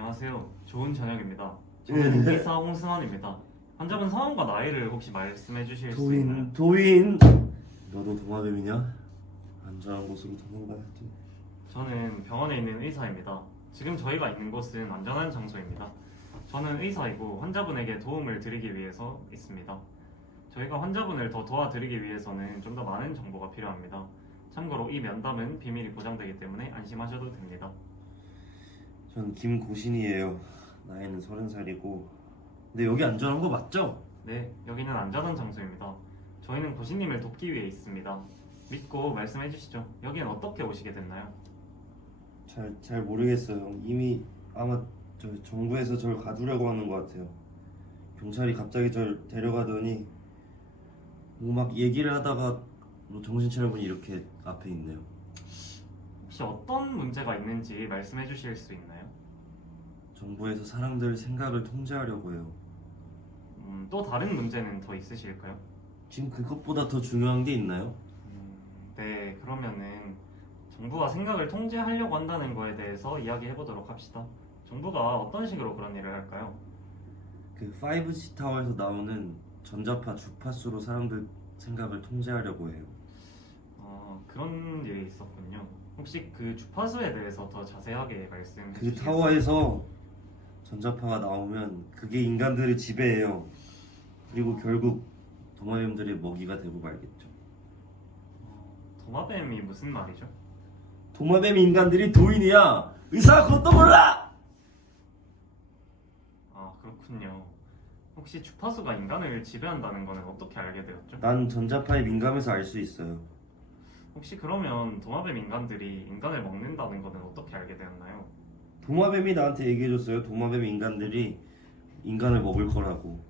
안녕하세요. 좋은 저녁입니다. 저는 의사 홍승환입니다. 환자분 성함과 나이를 혹시 말씀해 주실 수 있나요? 도인 너도 동화뱀이냐? 안전한 곳으로 도망가야지. 저는 병원에 있는 의사입니다. 지금 저희가 있는 곳은 안전한 장소입니다. 저는 의사이고 환자분에게 도움을 드리기 위해서 있습니다. 저희가 환자분을 더 도와드리기 위해서는 좀 더 많은 정보가 필요합니다. 참고로 이 면담은 비밀이 보장되기 때문에 안심하셔도 됩니다. 전 김고신이에요. 나이는 30살이고. 근데 여기 안전한 거 맞죠? 네, 여기는 안전한 장소입니다. 저희는 고신님을 돕기 위해 있습니다. 믿고 말씀해 주시죠. 여기는 어떻게 오시게 됐나요? 잘 모르겠어요. 이미 아마 정부에서 절 가두려고 하는 것 같아요. 경찰이 갑자기 절 데려가더니 뭐 막 얘기를 하다가 뭐 정신 차려보니 이렇게 앞에 있네요. 혹시 어떤 문제가 있는지 말씀해 주실 수 있나요? 정부에서 사람들 생각을 통제하려고 해요. 또 다른 문제는 더 있으실까요? 지금 그것보다 더 중요한 게 있나요? 네, 그러면은 정부가 생각을 통제하려고 한다는 거에 대해서 이야기해 보도록 합시다. 정부가 어떤 식으로 그런 일을 할까요? 그 5G 타워에서 나오는 전자파 주파수로 사람들 생각을 통제하려고 해요. 그런 일이 있었군요. 혹시 그 주파수에 대해서 더 자세하게 말씀해 그 주시겠어요? 타워에서 전자파가 나오면 그게 인간들을 지배해요. 그리고 결국 도마뱀들의 먹이가 되고 말겠죠. 도마뱀이 무슨 말이죠? 도마뱀 인간들이 도인이야. 의사가 그것도 몰라. 그렇군요. 혹시 주파수가 인간을 지배한다는 거는 어떻게 알게 되었죠? 난 전자파에 민감해서 알 수 있어요. 혹시 그러면 도마뱀 인간들이 인간을 먹는다는 거는 어떻게 알게 되었나요? 도마뱀이 나한테 얘기해줬어요. 도마뱀 인간들이 인간을 먹을 거라고.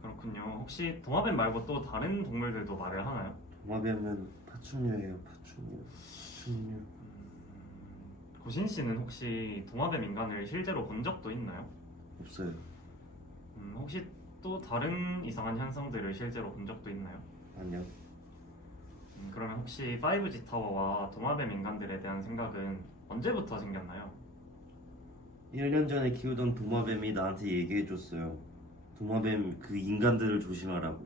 그렇군요. 혹시 도마뱀 말고 또 다른 동물들도 말을 하나요? 도마뱀은 파충류예요. 파충류. 고신 씨는 혹시 도마뱀 인간을 실제로 본 적도 있나요? 없어요. 혹시 또 다른 이상한 현상들을 실제로 본 적도 있나요? 아니요. 그러면 혹시 5G 타워와 도마뱀 인간들에 대한 생각은 언제부터 생겼나요? 1년 전에 키우던 도마뱀이 나한테 얘기해줬어요. 도마뱀 그 인간들을 조심하라고.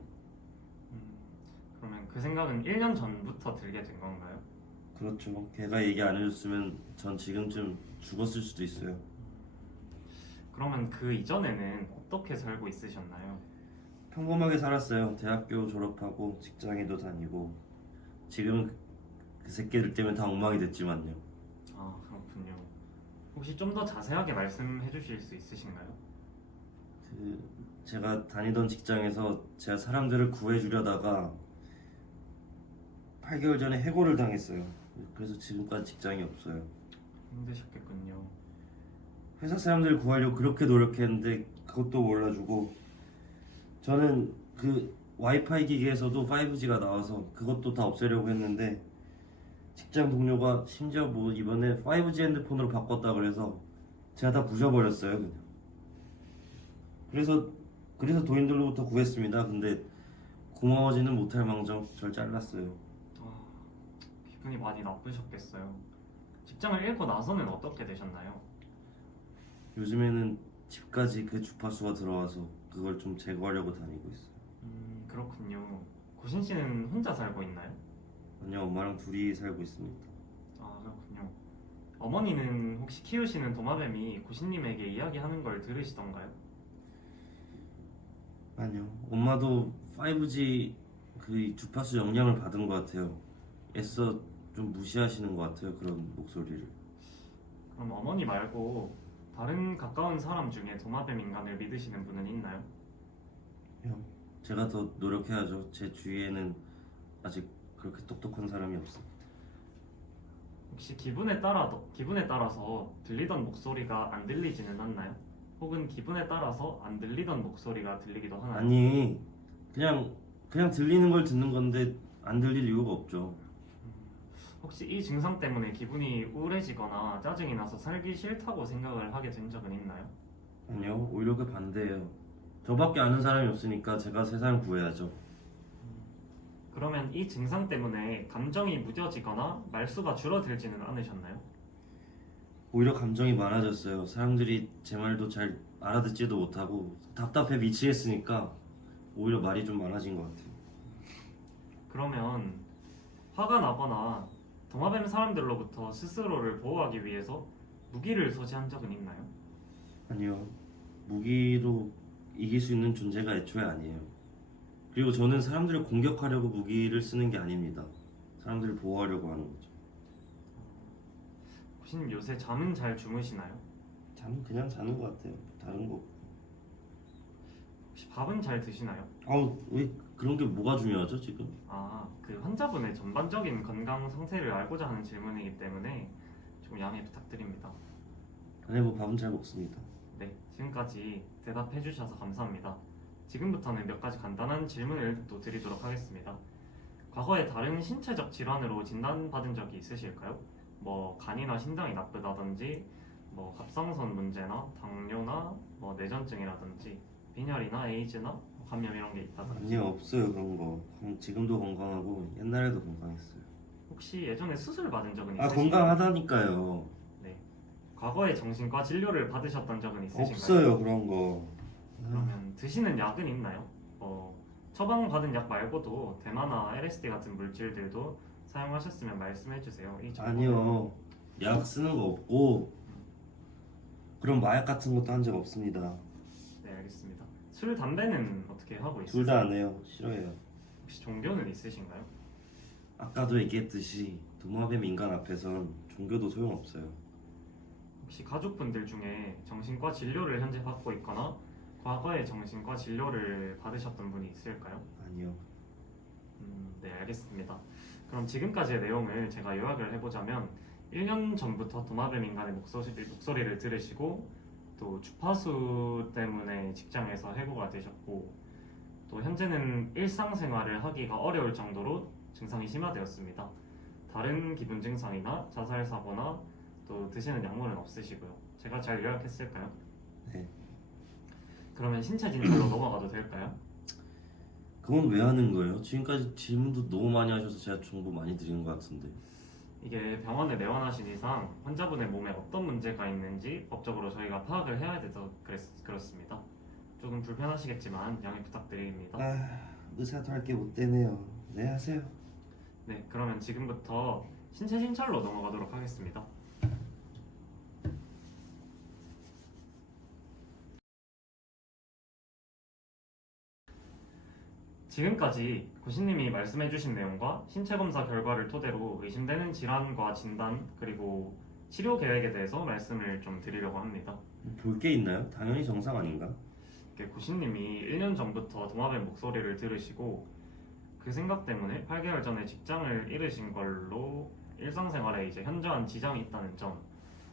그러면 그 생각은 1년 전부터 들게 된 건가요? 그렇죠. 걔가 얘기 안 해줬으면 전 지금쯤 죽었을 수도 있어요. 그러면 그 이전에는 어떻게 살고 있으셨나요? 평범하게 살았어요. 대학교 졸업하고 직장에도 다니고. 지금은 그 새끼들 때문에 다 엉망이 됐지만요. 그렇군요. 혹시 좀 더 자세하게 말씀해 주실 수 있으신가요? 제가 다니던 직장에서 제가 사람들을 구해주려다가 8개월 전에 해고를 당했어요. 그래서 지금까지 직장이 없어요. 힘드셨겠군요. 회사 사람들을 구하려고 그렇게 노력했는데 그것도 몰라주고, 저는 그 와이파이 기기에서도 5G가 나와서 그것도 다 없애려고 했는데 직장 동료가 심지어 뭐 이번에 5G 핸드폰으로 바꿨다 그래서 제가 다 부셔버렸어요 그냥. 그래서 도인들로부터 구했습니다. 근데 고마워지는 못할 망정 절 잘랐어요. 기분이 많이 나쁘셨겠어요. 직장을 잃고 나서는 어떻게 되셨나요? 요즘에는 집까지 그 주파수가 들어와서 그걸 좀 제거하려고 다니고 있어요. 그렇군요. 고신 씨는 혼자 살고 있나요? 아니요, 엄마랑 둘이 살고 있습니다. 그렇군요. 어머니는 혹시 키우시는 도마뱀이 고신님에게 이야기하는 걸 들으시던가요? 아니요, 엄마도 5G 그 주파수 영향을 받은 것 같아요. 애써 좀 무시하시는 것 같아요, 그런 목소리를. 그럼 어머니 말고 다른 가까운 사람 중에 도마뱀 인간을 믿으시는 분은 있나요? 제가 더 노력해야죠. 제 주위에는 아직 그렇게 똑똑한 사람이 없습니다. 혹시 기분에 따라서 들리던 목소리가 안 들리지는 않나요? 혹은 기분에 따라서 안 들리던 목소리가 들리기도 하나요? 아니, 그냥 들리는 걸 듣는 건데 안 들릴 이유가 없죠. 혹시 이 증상 때문에 기분이 우울해지거나 짜증이 나서 살기 싫다고 생각을 하게 된 적은 있나요? 아니요, 오히려 그 반대예요. 저밖에 아는 사람이 없으니까 제가 세상을 구해야죠. 그러면 이 증상 때문에 감정이 무뎌지거나 말수가 줄어들지는 않으셨나요? 오히려 감정이 많아졌어요. 사람들이 제 말도 잘 알아듣지도 못하고 답답해 미치겠으니까 오히려 말이 좀 많아진 것 같아요. 그러면 화가 나거나 도마뱀 사람들로부터 스스로를 보호하기 위해서 무기를 소지한 적은 있나요? 아니요. 무기로 이길 수 있는 존재가 애초에 아니에요. 그리고 저는 사람들을 공격하려고 무기를 쓰는 게 아닙니다. 사람들을 보호하려고 하는 거죠. 고신님 요새 잠은 잘 주무시나요? 잠은 그냥 자는 것 같아요. 다른 거. 혹시 밥은 잘 드시나요? 아우, 왜 그런 게 뭐가 중요하죠, 지금? 그 환자분의 전반적인 건강 상태를 알고자 하는 질문이기 때문에 좀 양해 부탁드립니다. 아니, 뭐 밥은 잘 먹습니다. 네, 지금까지 대답해 주셔서 감사합니다. 지금부터는 몇 가지 간단한 질문을 또 드리도록 하겠습니다. 과거에 다른 신체적 질환으로 진단받은 적이 있으실까요? 뭐 간이나 신장이 나쁘다든지 뭐 갑상선 문제나 당뇨나 뭐 뇌전증이라든지 빈혈이나 에이즈나 감염 이런 게 있다든지 아니요, 없어요, 그런 거. 지금도 건강하고 옛날에도 건강했어요. 혹시 예전에 수술 받은 적은 아, 있으신가요? 건강하다니까요. 네. 과거에 정신과 진료를 받으셨던 적은 있으신가요? 없어요, 그런 거. 그러면 드시는 약은 있나요? 처방받은 약 말고도 대마나 LSD 같은 물질들도 사용하셨으면 말씀해 주세요. 이 정보는- 아니요, 약 쓰는 거 없고 그런 마약 같은 것도 한 적 없습니다. 네, 알겠습니다. 술, 담배는 어떻게 하고 있으세요? 둘 다 안 해요. 싫어해요. 혹시 종교는 있으신가요? 아까도 얘기했듯이 도마뱀 인간 앞에선 종교도 소용없어요. 혹시 가족분들 중에 정신과 진료를 현재 받고 있거나 과거에 정신과 진료를 받으셨던 분이 있을까요? 아니요. 네, 알겠습니다. 그럼 지금까지의 내용을 제가 요약을 해보자면 1년 전부터 도마뱀 인간의 목소리를 들으시고 또 주파수 때문에 직장에서 해고가 되셨고 또 현재는 일상생활을 하기가 어려울 정도로 증상이 심화되었습니다. 다른 기분 증상이나 자살 사고나 또 드시는 약물은 없으시고요. 제가 잘 요약했을까요? 네. 그러면 신체 진찰로 넘어가도 될까요? 그건 왜 하는 거예요? 지금까지 질문도 너무 많이 하셔서 제가 정보 많이 드리는 것 같은데. 이게 병원에 내원하신 이상 환자분의 몸에 어떤 문제가 있는지 법적으로 저희가 파악을 해야 돼서 그렇습니다. 조금 불편하시겠지만 양해 부탁드립니다. 의사도 할 게 못 되네요. 네, 하세요. 네, 그러면 지금부터 신체 진찰로 넘어가도록 하겠습니다. 지금까지 고신님이 말씀해주신 내용과 신체 검사 결과를 토대로 의심되는 질환과 진단 그리고 치료 계획에 대해서 말씀을 좀 드리려고 합니다. 볼 게 있나요? 당연히 정상 아닌가? 고신님이 1년 전부터 도마뱀 목소리를 들으시고 그 생각 때문에 8개월 전에 직장을 잃으신 걸로 일상생활에 이제 현저한 지장이 있다는 점,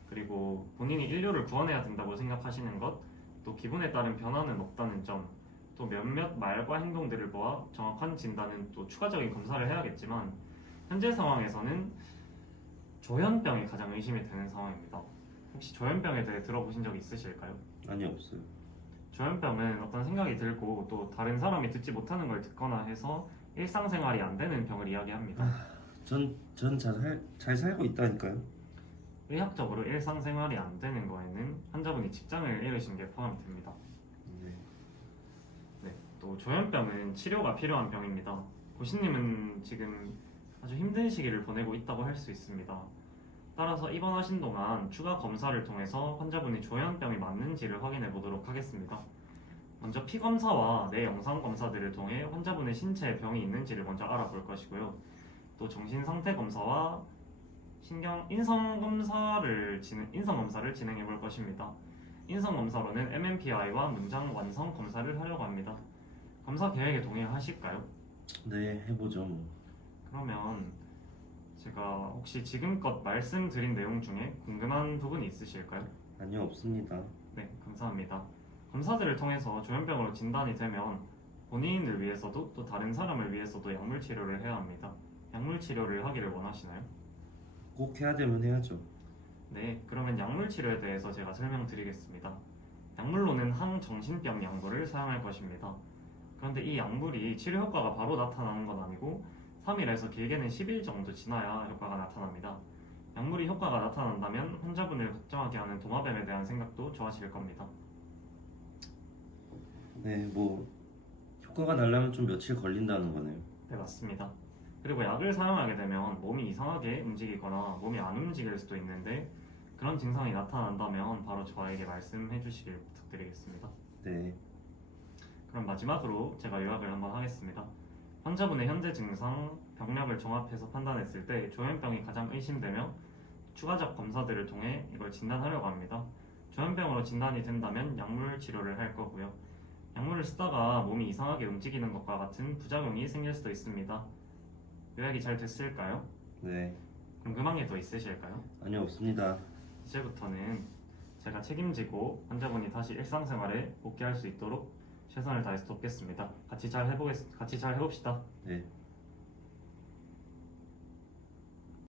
그리고 본인이 인류를 구원해야 된다고 생각하시는 것, 또 기분에 따른 변화는 없다는 점, 또 몇몇 말과 행동들을 모아 정확한 진단은 또 추가적인 검사를 해야겠지만 현재 상황에서는 조현병이 가장 의심이 되는 상황입니다. 혹시 조현병에 대해 들어보신 적 있으실까요? 아니, 없어요. 조현병은 어떤 생각이 들고 또 다른 사람이 듣지 못하는 걸 듣거나 해서 일상생활이 안 되는 병을 이야기합니다. 전 잘 살고 있다니까요. 의학적으로 일상생활이 안 되는 거에는 환자분이 직장을 잃으신 게 포함이 됩니다. 네. 네, 또 조현병은 치료가 필요한 병입니다. 고신님은 지금 아주 힘든 시기를 보내고 있다고 할 수 있습니다. 따라서 입원하신 동안 추가 검사를 통해서 환자분이 조현병이 맞는지를 확인해 보도록 하겠습니다. 먼저 피 검사와 뇌 영상 검사들을 통해 환자분의 신체에 병이 있는지를 먼저 알아볼 것이고요. 또 정신 상태 검사와 인성 검사를 진행해 볼 것입니다. 인성 검사로는 MMPI와 문장 완성 검사를 하려고 합니다. 검사 계획에 동의하실까요? 네, 해보죠 뭐. 그러면 제가 혹시 지금껏 말씀드린 내용 중에 궁금한 부분이 있으실까요? 아니요, 없습니다. 네, 감사합니다. 검사들을 통해서 조현병으로 진단이 되면 본인을 위해서도 또 다른 사람을 위해서도 약물 치료를 해야 합니다. 약물 치료를 하기를 원하시나요? 꼭 해야 되면 해야죠. 네, 그러면 약물 치료에 대해서 제가 설명드리겠습니다. 약물로는 항정신병 약물을 사용할 것입니다. 그런데 이 약물이 치료 효과가 바로 나타나는 건 아니고 3일에서 길게는 10일 정도 지나야 효과가 나타납니다. 약물이 효과가 나타난다면 환자분을 걱정하게 하는 도마뱀에 대한 생각도 좋아질 겁니다. 네, 뭐 효과가 나려면 좀 며칠 걸린다는 거네요. 네, 맞습니다. 그리고 약을 사용하게 되면 몸이 이상하게 움직이거나 몸이 안 움직일 수도 있는데 그런 증상이 나타난다면 바로 저에게 말씀해 주시길 부탁드리겠습니다. 네, 그럼 마지막으로 제가 요약을 한번 하겠습니다. 환자분의 현재 증상, 병력을 종합해서 판단했을 때 조현병이 가장 의심되며 추가적 검사들을 통해 이걸 진단하려고 합니다. 조현병으로 진단이 된다면 약물 치료를 할 거고요. 약물을 쓰다가 몸이 이상하게 움직이는 것과 같은 부작용이 생길 수도 있습니다. 요약이 잘 됐을까요? 네, 궁금한 게 더 있으실까요? 아니요 없습니다. 이제부터는 제가 책임지고 환자분이 다시 일상생활에 복귀할 수 있도록 최선을 다해서 돕겠습니다. 같이 잘 해봅시다. 네.